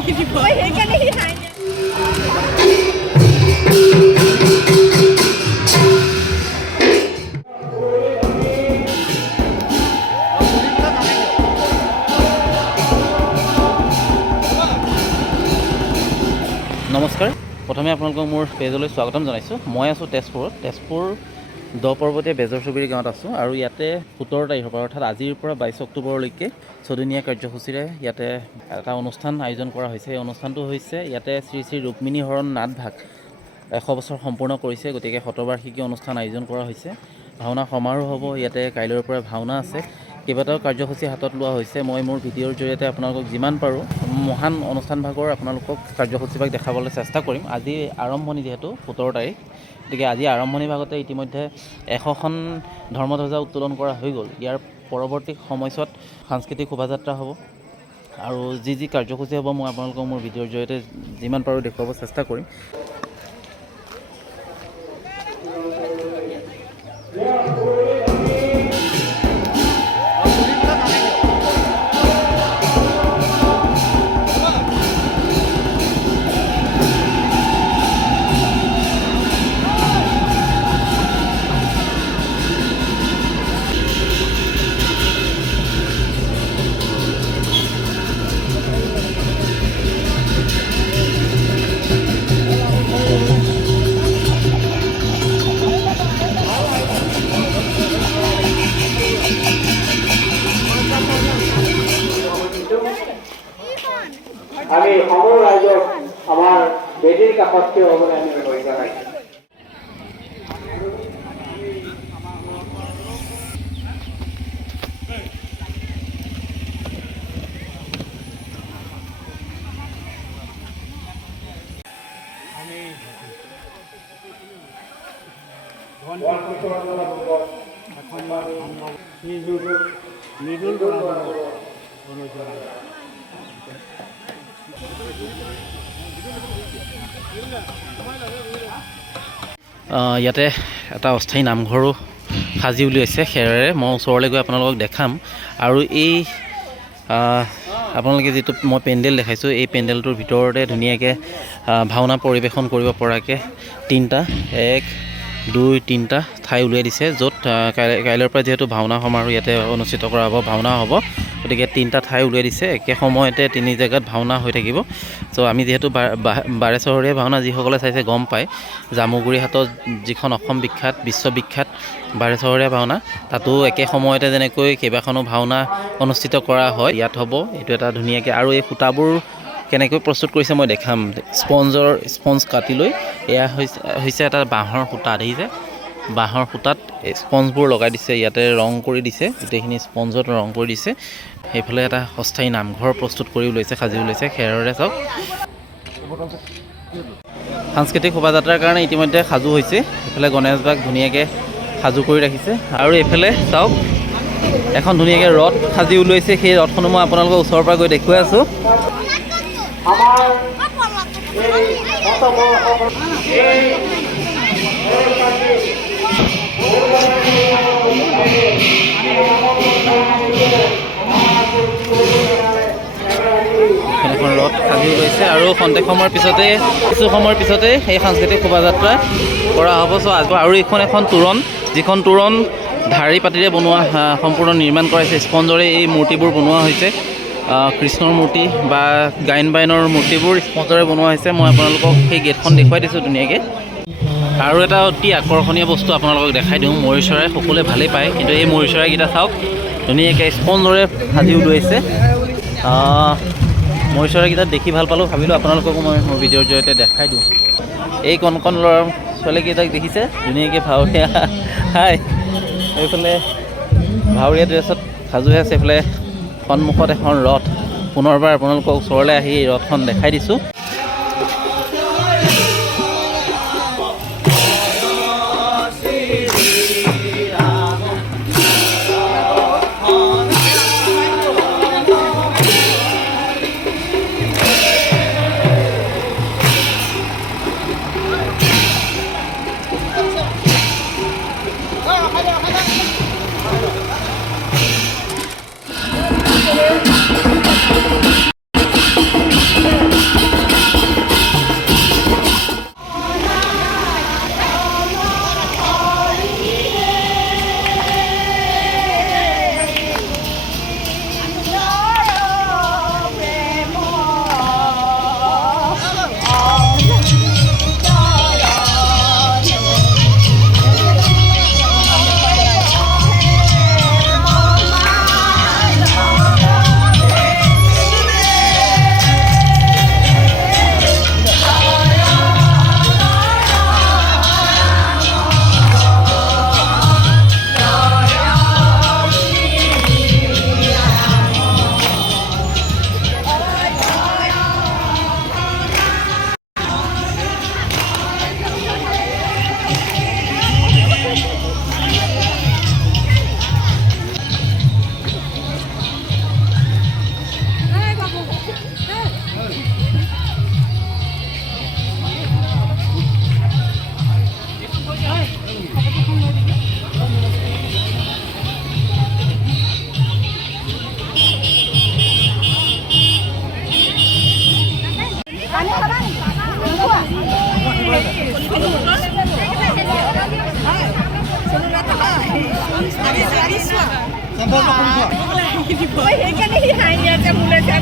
নমস্কাৰ প্ৰথমে আপোনালোকক মোৰ পেজলৈ স্বাগতম জনাইছোঁ। মই আছোঁ তেজপুৰত। তেজপুৰ দ পৰ্বতীয়া বেজৰ চুবুৰী গাঁৱত আছোঁ আৰু ইয়াতে 17 তাৰিখৰ পৰা অৰ্থাৎ আজিৰ পৰা 22 অক্টোবৰলৈকে 6দিনীয়া কাৰ্যসূচীৰে ইয়াতে এটা অনুষ্ঠান আয়োজন কৰা হৈছে। এই অনুষ্ঠানটো হৈছে ইয়াতে শ্ৰী শ্ৰী ৰুক্মিণী হৰণ নাটভাগ 100 বছৰ সম্পূৰ্ণ কৰিছে, গতিকে শতবাৰ্ষিকী অনুষ্ঠান আয়োজন কৰা হৈছে। ভাওনা সমাৰোহ হ'ব ইয়াতে, কাইলৈৰ পৰা ভাওনা আছে, কেইবাটাও কাৰ্যসূচী হাতত লোৱা হৈছে। মই মোৰ ভিডিঅ'ৰ জৰিয়তে আপোনালোকক যিমান পাৰোঁ মহান অনুষ্ঠানভাগৰ আপোনালোকক কাৰ্যসূচীভাগ দেখাবলৈ চেষ্টা কৰিম। আজি আৰম্ভণি যিহেতু 17 তাৰিখ, গতিকে আজি আৰম্ভণি ভাগতে ইতিমধ্যে 100খন ধৰ্মধ্বজা উত্তোলন কৰা হৈ গ'ল। ইয়াৰ পৰৱৰ্তী সময়ছোৱাত সাংস্কৃতিক শোভাযাত্ৰা হ'ব আৰু যি যি কাৰ্যসূচী হ'ব মই আপোনালোকক মোৰ ভিডিঅ'ৰ জৰিয়তে যিমান পাৰোঁ দেখুৱাব চেষ্টা কৰিম। আমি সমগ্ৰ ৰাইজক আমাৰ বেদীৰ কাষত থিয় হ'বলৈ আমি অনুৰোধ জনাইছোঁ। ইয়াতে এটা অস্থায়ী নামঘৰো সাজি উলিয়াইছে খেৰেৰে। মই ওচৰলৈ গৈ আপোনালোকক দেখাম। আৰু এই আপোনালোকে যিটো মই পেণ্ডেল দেখাইছোঁ, এই পেণ্ডেলটোৰ ভিতৰতে ধুনীয়াকৈ ভাওনা পৰিৱেশন কৰিব পৰাকৈ 1, 2, 3টা ঠাই উলিয়াই দিছে, য'ত কাইলৈৰ পৰা যিহেতু ভাওনা সমাৰোহ ইয়াতে অনুষ্ঠিত কৰা হ'ব, ভাওনা হ'ব, গতিকে 3টা ঠাই উলিয়াই দিছে। একে সময়তে 3 জেগাত ভাওনা হৈ থাকিব। চ' আমি যিহেতু বাৰেচহৰীয়া ভাওনা যিসকলে চাইছে গম পায়, জামুগুৰি হাটত যিখন অসম বিখ্যাত বিশ্ববিখ্যাত বাৰেচহৰীয়া ভাওনা, তাতো একে সময়তে যেনেকৈ কেইবাখনো ভাওনা অনুষ্ঠিত কৰা হয়, ইয়াত হ'ব। এইটো এটা ধুনীয়াকৈ, আৰু এই সূতাবোৰ কেনেকৈ প্ৰস্তুত কৰিছে মই দেখাম। স্পঞ্জ কাটি লৈ এয়া হৈছে এটা বাঁহৰ সূতা, দেখিছে? বাঁহৰ সূতাত স্পঞ্জবোৰ লগাই দিছে, ইয়াতে ৰং কৰি দিছে, গোটেইখিনি স্পঞ্জত ৰং কৰি দিছে। সেইফালে এটা অস্থায়ী নামঘৰ প্ৰস্তুত কৰি ওলাইছে, সাজি ওলাইছে খেৰেৰে। চাওক, সাংস্কৃতিক শোভাযাত্ৰাৰ কাৰণে ইতিমধ্যে সাজু হৈছে। এইফালে গণেশবাগ ধুনীয়াকৈ সাজু কৰি ৰাখিছে। আৰু এইফালে চাওক, এখন ধুনীয়াকৈ ৰথ সাজি ওলাইছে। সেই ৰথখনো মই আপোনালোকৰ ওচৰৰ পৰা গৈ দেখুৱাই আছোঁ। এখন ৰথ সাজি ওলাইছে আৰু খন্তেক সময়ৰ পিছতে কিছু সময়ৰ পিছতে এই সাংস্কৃতিক শোভাযাত্ৰা কৰা হ'ব। আৰু এখন তোৰণ, যিখন তোৰণ ধাৰি পাতিৰে বনোৱা, সম্পূৰ্ণ নিৰ্মাণ কৰাইছে, স্পঞ্জৰে এই মূৰ্তিবোৰ বনোৱা হৈছে। কৃষ্ণৰ মূৰ্তি বা গায়ন বায়নৰ মূৰ্তিবোৰ স্পঞ্জৰে বনোৱা হৈছে। মই আপোনালোকক সেই গেটখন দেখুৱাই দিছোঁ ধুনীয়াকৈ। আৰু এটা অতি আকৰ্ষণীয় বস্তু আপোনালোকক দেখাই দিওঁ। ময়ূৰ চৰাই সকলোৱে ভালেই পায়, কিন্তু এই ময়ূৰ চৰাইকেইটা চাওক, ধুনীয়াকৈ স্পঞ্জৰে সাজি ওলাইছে। ময়ূৰ চৰাইকেইটা দেখি ভাল পালোঁ, ভাবিলোঁ আপোনালোককো মই মোৰ ভিডিঅ'ৰ জৰিয়তে দেখাই দিওঁ। এই কণ ল'ৰা ছোৱালীকেইটাক দেখিছে, ধুনীয়াকৈ ভাৱৰীয়া এইফালে ভাৱৰীয়া ড্ৰেছত সাজু হৈ আছে। এইফালে সন্মুখত এখন ৰথ, পুনৰবাৰ আপোনালোকক ওচৰলৈ আহি এই ৰথখন দেখাই দিছোঁ। সেইকাৰণে সি হাঁহি আছে মোলৈ চাই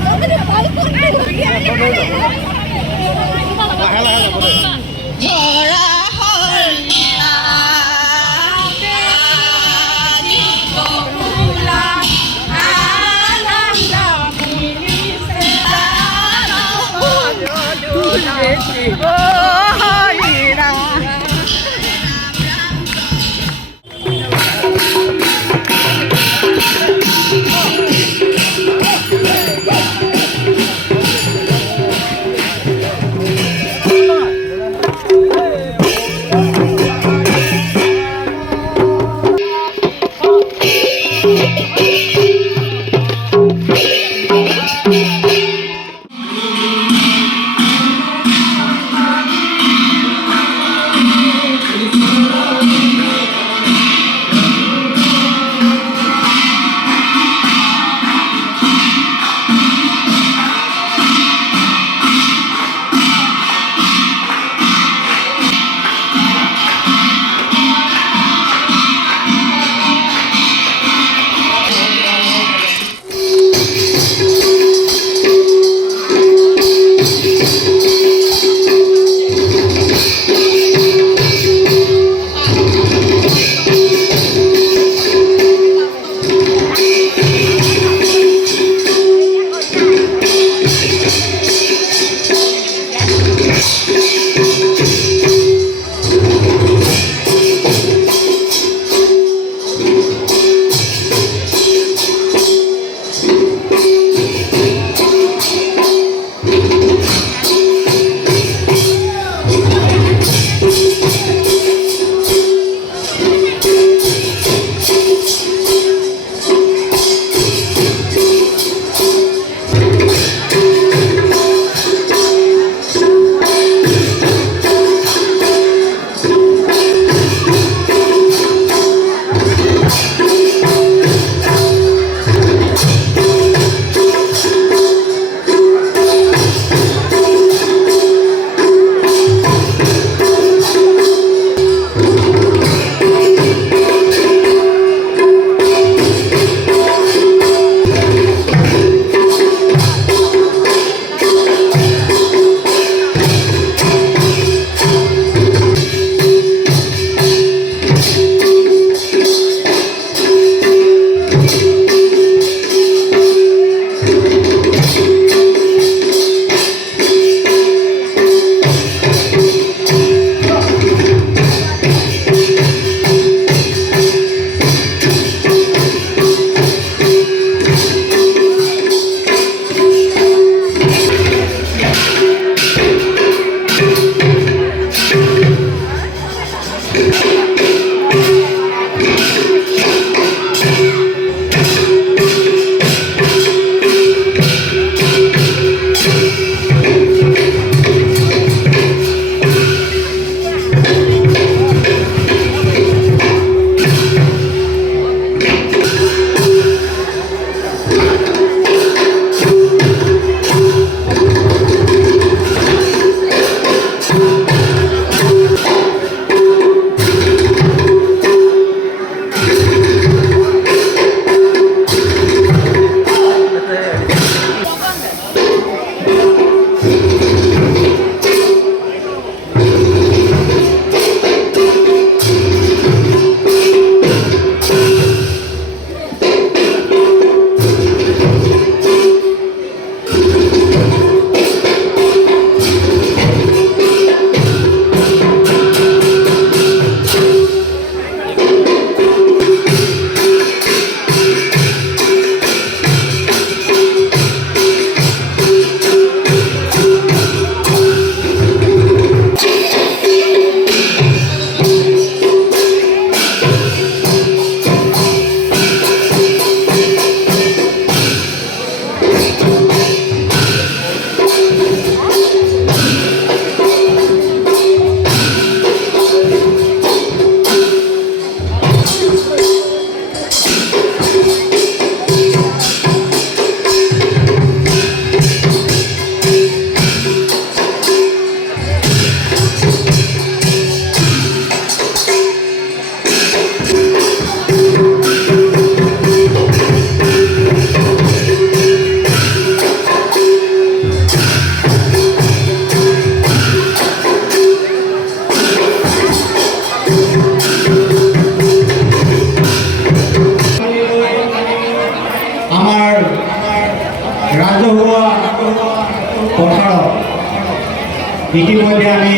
ইতিমধ্যে আমি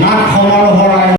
নাট সমাৰোহৰ